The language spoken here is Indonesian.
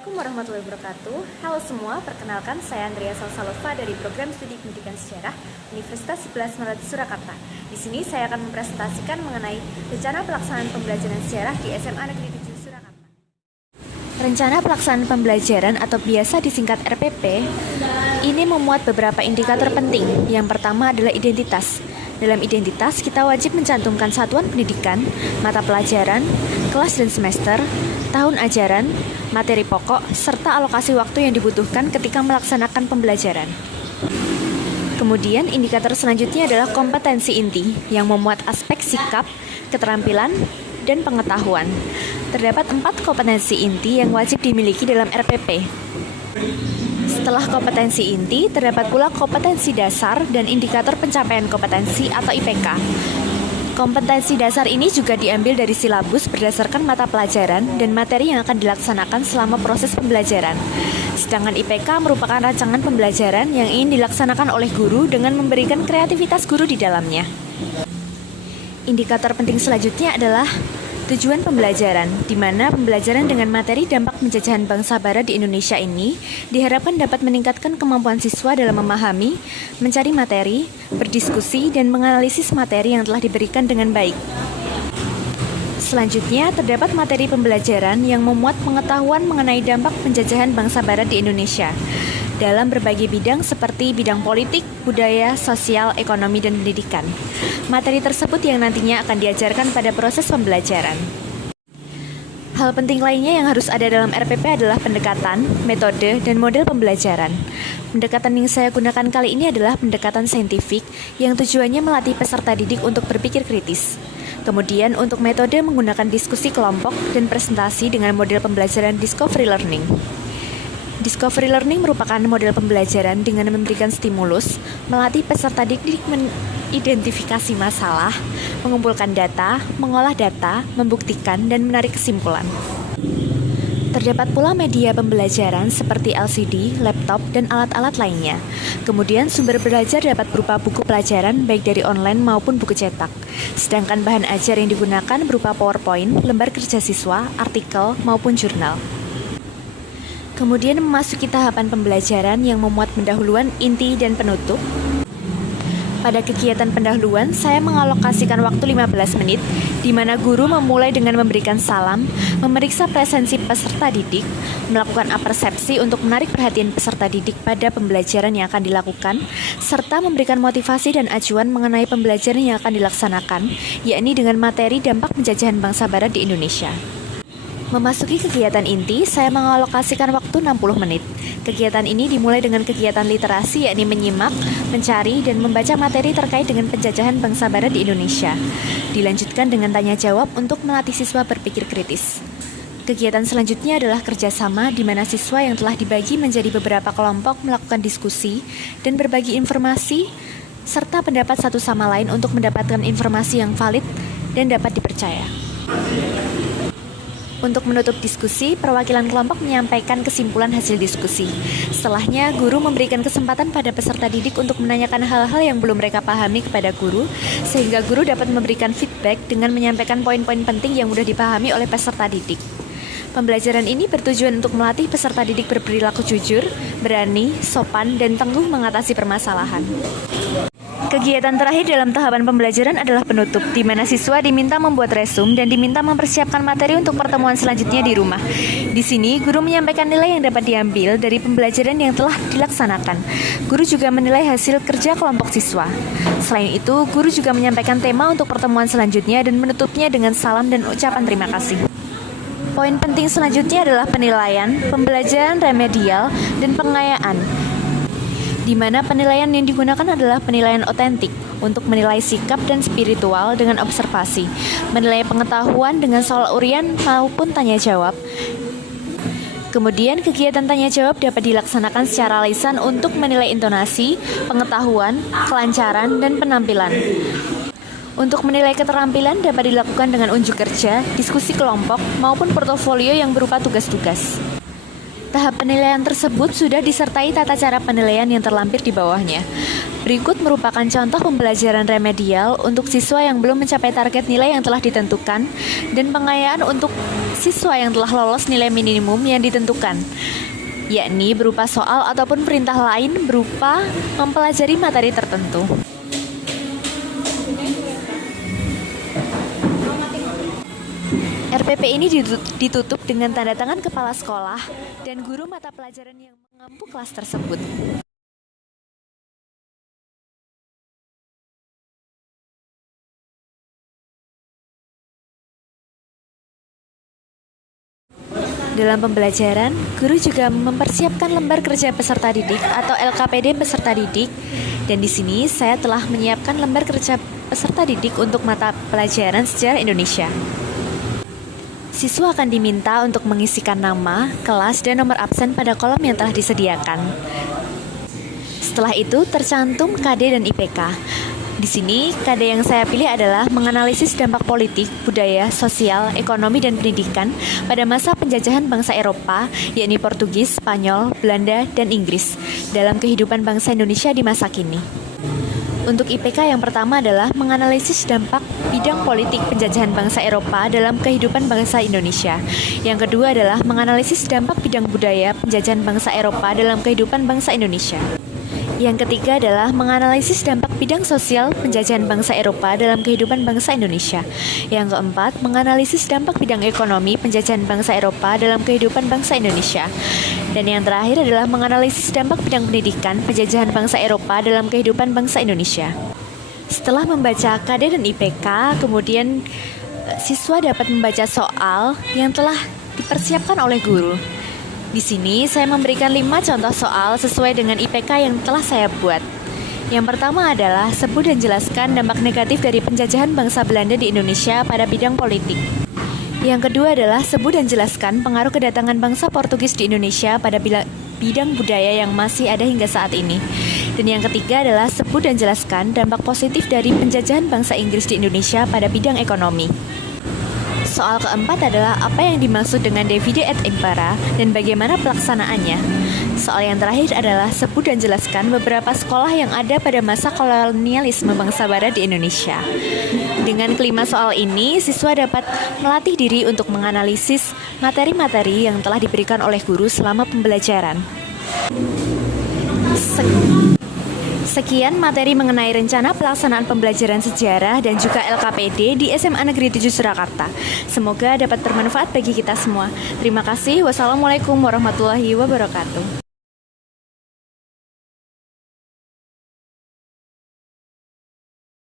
Assalamualaikum warahmatullahi wabarakatuh. Halo semua, perkenalkan saya Andrea Salsalova dari Program Studi Pendidikan Sejarah Universitas 11 Maret Surakarta. Di sini saya akan mempresentasikan mengenai rencana pelaksanaan pembelajaran sejarah di SMA Negeri 7 Surakarta. Rencana pelaksanaan pembelajaran atau biasa disingkat RPP ini memuat beberapa indikator penting. Yang pertama adalah identitas. Dalam identitas, kita wajib mencantumkan satuan pendidikan, mata pelajaran, kelas dan semester, tahun ajaran, materi pokok, serta alokasi waktu yang dibutuhkan ketika melaksanakan pembelajaran. Kemudian, indikator selanjutnya adalah kompetensi inti yang memuat aspek sikap, keterampilan, dan pengetahuan. Terdapat 4 kompetensi inti yang wajib dimiliki dalam RPP. Setelah kompetensi inti, terdapat pula kompetensi dasar dan indikator pencapaian kompetensi atau IPK. Kompetensi dasar ini juga diambil dari silabus berdasarkan mata pelajaran dan materi yang akan dilaksanakan selama proses pembelajaran. Sedangkan IPK merupakan rancangan pembelajaran yang ingin dilaksanakan oleh guru dengan memberikan kreativitas guru di dalamnya. Indikator penting selanjutnya adalah tujuan pembelajaran, di mana pembelajaran dengan materi dampak penjajahan bangsa Barat di Indonesia ini diharapkan dapat meningkatkan kemampuan siswa dalam memahami, mencari materi, berdiskusi, dan menganalisis materi yang telah diberikan dengan baik. Selanjutnya, terdapat materi pembelajaran yang memuat pengetahuan mengenai dampak penjajahan bangsa Barat di Indonesia dalam berbagai bidang seperti bidang politik, budaya, sosial, ekonomi, dan pendidikan. Materi tersebut yang nantinya akan diajarkan pada proses pembelajaran. Hal penting lainnya yang harus ada dalam RPP adalah pendekatan, metode, dan model pembelajaran. Pendekatan yang saya gunakan kali ini adalah pendekatan saintifik yang tujuannya melatih peserta didik untuk berpikir kritis. Kemudian untuk metode menggunakan diskusi kelompok dan presentasi dengan model pembelajaran Discovery Learning. Discovery Learning merupakan model pembelajaran dengan memberikan stimulus, melatih peserta didik mengidentifikasi masalah, mengumpulkan data, mengolah data, membuktikan, dan menarik kesimpulan. Terdapat pula media pembelajaran seperti LCD, laptop, dan alat-alat lainnya. Kemudian sumber belajar dapat berupa buku pelajaran baik dari online maupun buku cetak. Sedangkan bahan ajar yang digunakan berupa PowerPoint, lembar kerja siswa, artikel, maupun jurnal. Kemudian memasuki tahapan pembelajaran yang memuat pendahuluan, inti, dan penutup. Pada kegiatan pendahuluan, saya mengalokasikan waktu 15 menit, di mana guru memulai dengan memberikan salam, memeriksa presensi peserta didik, melakukan apersepsi untuk menarik perhatian peserta didik pada pembelajaran yang akan dilakukan, serta memberikan motivasi dan acuan mengenai pembelajaran yang akan dilaksanakan, yakni dengan materi dampak penjajahan bangsa Barat di Indonesia. Memasuki kegiatan inti, saya mengalokasikan waktu 60 menit. Kegiatan ini dimulai dengan kegiatan literasi, yakni menyimak, mencari, dan membaca materi terkait dengan penjajahan bangsa Barat di Indonesia. Dilanjutkan dengan tanya jawab untuk melatih siswa berpikir kritis. Kegiatan selanjutnya adalah kerjasama, di mana siswa yang telah dibagi menjadi beberapa kelompok melakukan diskusi dan berbagi informasi, serta pendapat satu sama lain untuk mendapatkan informasi yang valid dan dapat dipercaya. Untuk menutup diskusi, perwakilan kelompok menyampaikan kesimpulan hasil diskusi. Setelahnya, guru memberikan kesempatan pada peserta didik untuk menanyakan hal-hal yang belum mereka pahami kepada guru, sehingga guru dapat memberikan feedback dengan menyampaikan poin-poin penting yang mudah dipahami oleh peserta didik. Pembelajaran ini bertujuan untuk melatih peserta didik berperilaku jujur, berani, sopan, dan tangguh mengatasi permasalahan. Kegiatan terakhir dalam tahapan pembelajaran adalah penutup, di mana siswa diminta membuat resume dan diminta mempersiapkan materi untuk pertemuan selanjutnya di rumah. Di sini, guru menyampaikan nilai yang dapat diambil dari pembelajaran yang telah dilaksanakan. Guru juga menilai hasil kerja kelompok siswa. Selain itu, guru juga menyampaikan tema untuk pertemuan selanjutnya dan menutupnya dengan salam dan ucapan terima kasih. Poin penting selanjutnya adalah penilaian, pembelajaran remedial, dan pengayaan, di mana penilaian yang digunakan adalah penilaian otentik untuk menilai sikap dan spiritual dengan observasi, menilai pengetahuan dengan soal urian maupun tanya jawab. Kemudian kegiatan tanya jawab dapat dilaksanakan secara lisan untuk menilai intonasi, pengetahuan, kelancaran, dan penampilan. Untuk menilai keterampilan dapat dilakukan dengan unjuk kerja, diskusi kelompok, maupun portofolio yang berupa tugas-tugas. Tahap penilaian tersebut sudah disertai tata cara penilaian yang terlampir di bawahnya. Berikut merupakan contoh pembelajaran remedial untuk siswa yang belum mencapai target nilai yang telah ditentukan dan pengayaan untuk siswa yang telah lolos nilai minimum yang ditentukan, yakni berupa soal ataupun perintah lain berupa mempelajari materi tertentu. RPP ini ditutup dengan tanda tangan kepala sekolah dan guru mata pelajaran yang mengampu kelas tersebut. Dalam pembelajaran, guru juga mempersiapkan lembar kerja peserta didik atau LKPD peserta didik, dan di sini saya telah menyiapkan lembar kerja peserta didik untuk mata pelajaran sejarah Indonesia. Siswa akan diminta untuk mengisikan nama, kelas, dan nomor absen pada kolom yang telah disediakan. Setelah itu tercantum KD dan IPK. Di sini, KD yang saya pilih adalah menganalisis dampak politik, budaya, sosial, ekonomi, dan pendidikan pada masa penjajahan bangsa Eropa, yakni Portugis, Spanyol, Belanda, dan Inggris, dalam kehidupan bangsa Indonesia di masa kini. Untuk IPK yang pertama adalah menganalisis dampak bidang politik penjajahan bangsa Eropa dalam kehidupan bangsa Indonesia. Yang kedua adalah menganalisis dampak bidang budaya penjajahan bangsa Eropa dalam kehidupan bangsa Indonesia. Yang ketiga adalah menganalisis dampak bidang sosial penjajahan bangsa Eropa dalam kehidupan bangsa Indonesia. Yang keempat, menganalisis dampak bidang ekonomi penjajahan bangsa Eropa dalam kehidupan bangsa Indonesia. Dan yang terakhir adalah menganalisis dampak bidang pendidikan penjajahan bangsa Eropa dalam kehidupan bangsa Indonesia. Setelah membaca KD dan IPK, kemudian siswa dapat membaca soal yang telah dipersiapkan oleh guru. Di sini saya memberikan 5 contoh soal sesuai dengan IPK yang telah saya buat. Yang pertama adalah sebut dan jelaskan dampak negatif dari penjajahan bangsa Belanda di Indonesia pada bidang politik. Yang kedua adalah sebut dan jelaskan pengaruh kedatangan bangsa Portugis di Indonesia pada bidang budaya yang masih ada hingga saat ini. Dan yang ketiga adalah sebut dan jelaskan dampak positif dari penjajahan bangsa Inggris di Indonesia pada bidang ekonomi. Soal keempat adalah apa yang dimaksud dengan divide et impera dan bagaimana pelaksanaannya. Soal yang terakhir adalah sebut dan jelaskan beberapa sekolah yang ada pada masa kolonialisme bangsa Barat di Indonesia. Dengan kelima soal ini, siswa dapat melatih diri untuk menganalisis materi-materi yang telah diberikan oleh guru selama pembelajaran. Sekian materi mengenai rencana pelaksanaan pembelajaran sejarah dan juga LKPD di SMA Negeri 7 Surakarta. Semoga dapat bermanfaat bagi kita semua. Terima kasih. Wassalamualaikum warahmatullahi wabarakatuh.